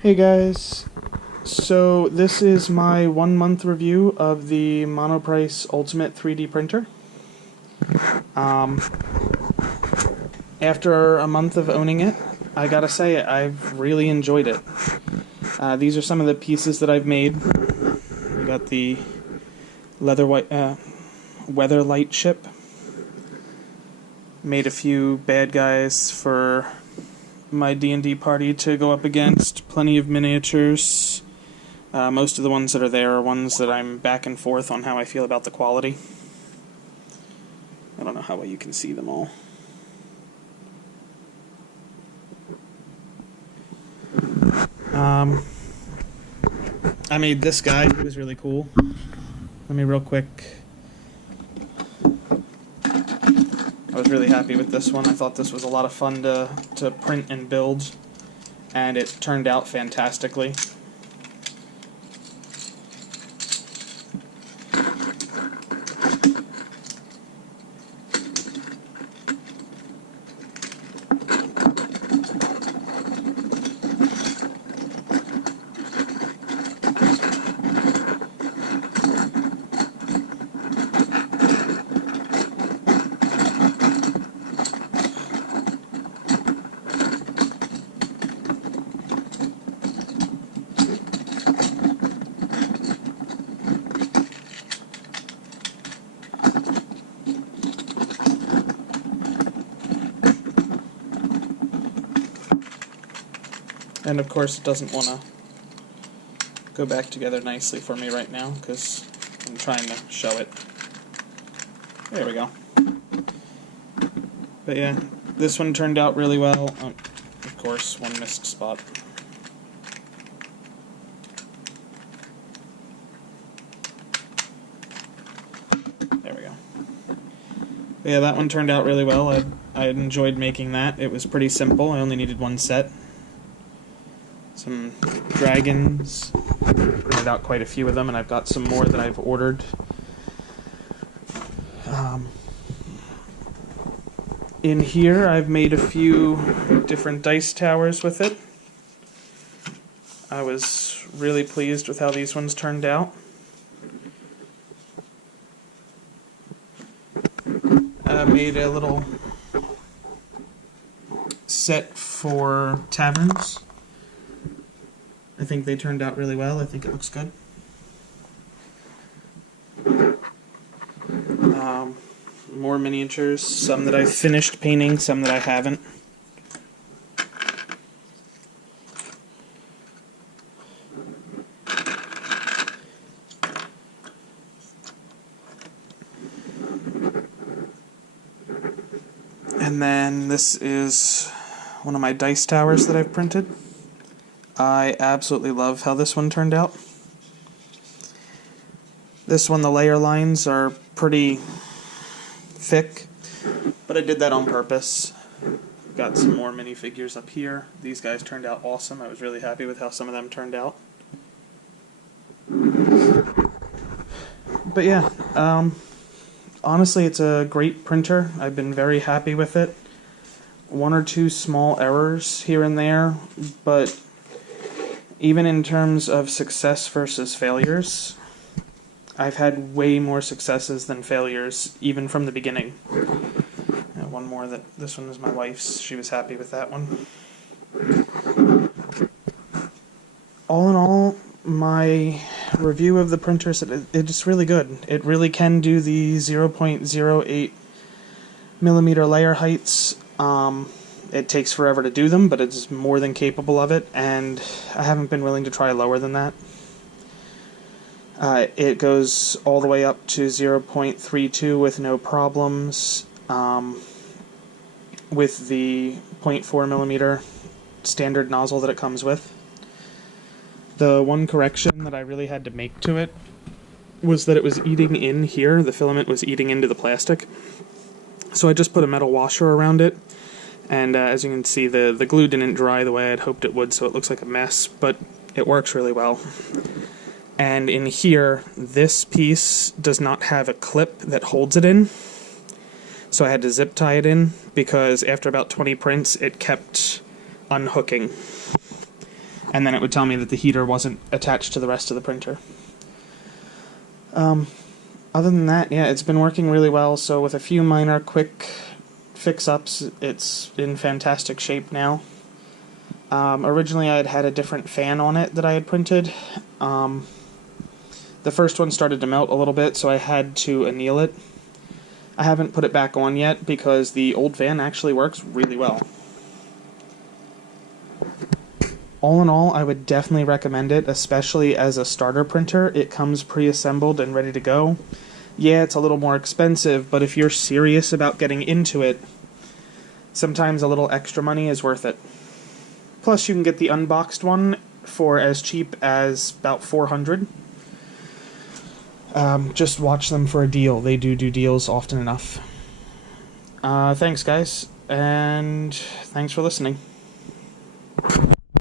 Hey guys, so this is my 1 month review of the Monoprice Ultimate 3D printer. Um, After a month of owning it, I gotta say I've really enjoyed it. These are some of the pieces that I've made. We got the leather white weather light ship. Made a few bad guys for my D&D party to go up against. Plenty of miniatures. Most of the ones that are there are ones that I'm back and forth on how I feel about the quality. I don't know how well you can see them all. I made this guy. He was really cool. Let me real quick. I was really happy with this one. I thought this was a lot of fun to print and build, and it turned out fantastically. And of course it doesn't want to go back together nicely for me right now because I'm trying to show it. There we go. But yeah, this one turned out really well. Of course, one missed spot. There we go. But yeah, that one turned out really well. I enjoyed making that. It was pretty simple. I only needed one set. Some dragons. Printed out quite a few of them, and I've got some more that I've ordered. In here, I've made a few different dice towers with it. I was really pleased with how these ones turned out. I made a little set for taverns. I think they turned out really well. I think it looks good. More miniatures, some that I've finished painting, some that I haven't. And then this is one of my dice towers that I've printed. I absolutely love how this one turned out. This one, the layer lines are pretty thick, but I did that on purpose. Got some more minifigures up here. These guys turned out awesome. I was really happy with how some of them turned out. But yeah, honestly, it's a great printer. I've been very happy with it. One or two small errors here and there, but even in terms of success versus failures, I've had way more successes than failures, even from the beginning. One more this one was my wife's. She was happy with that one. All in all, my review of the printer is it's really good. It really can do the 0.08 millimeter layer heights. It takes forever to do them, but it's more than capable of it, and I haven't been willing to try lower than that. It goes all the way up to 0.32 with no problems, with the 0.4 millimeter standard nozzle that it comes with. The one correction that I really had to make to it was that it was eating in here. The filament was eating into the plastic. So I just put a metal washer around it. And as you can see, the glue didn't dry the way I'd hoped it would, so it looks like a mess, but it works really well. And in here, this piece does not have a clip that holds it in, so I had to zip tie it in, because after about 20 prints, it kept unhooking. And then it would tell me that the heater wasn't attached to the rest of the printer. Other than that, yeah, it's been working really well, so with a few minor quick fix-ups, it's in fantastic shape now. Originally I had had a different fan on it that I had printed. The first one started to melt a little bit, so I had to anneal it. I haven't put it back on yet because the old fan actually works really well. All in all, I would definitely recommend it, especially as a starter printer. It comes pre-assembled and ready to go. Yeah, it's a little more expensive, but if you're serious about getting into it, sometimes a little extra money is worth it. Plus, you can get the unboxed one for as cheap as about $400. Just watch them for a deal. They do deals often enough. Thanks, guys, and thanks for listening.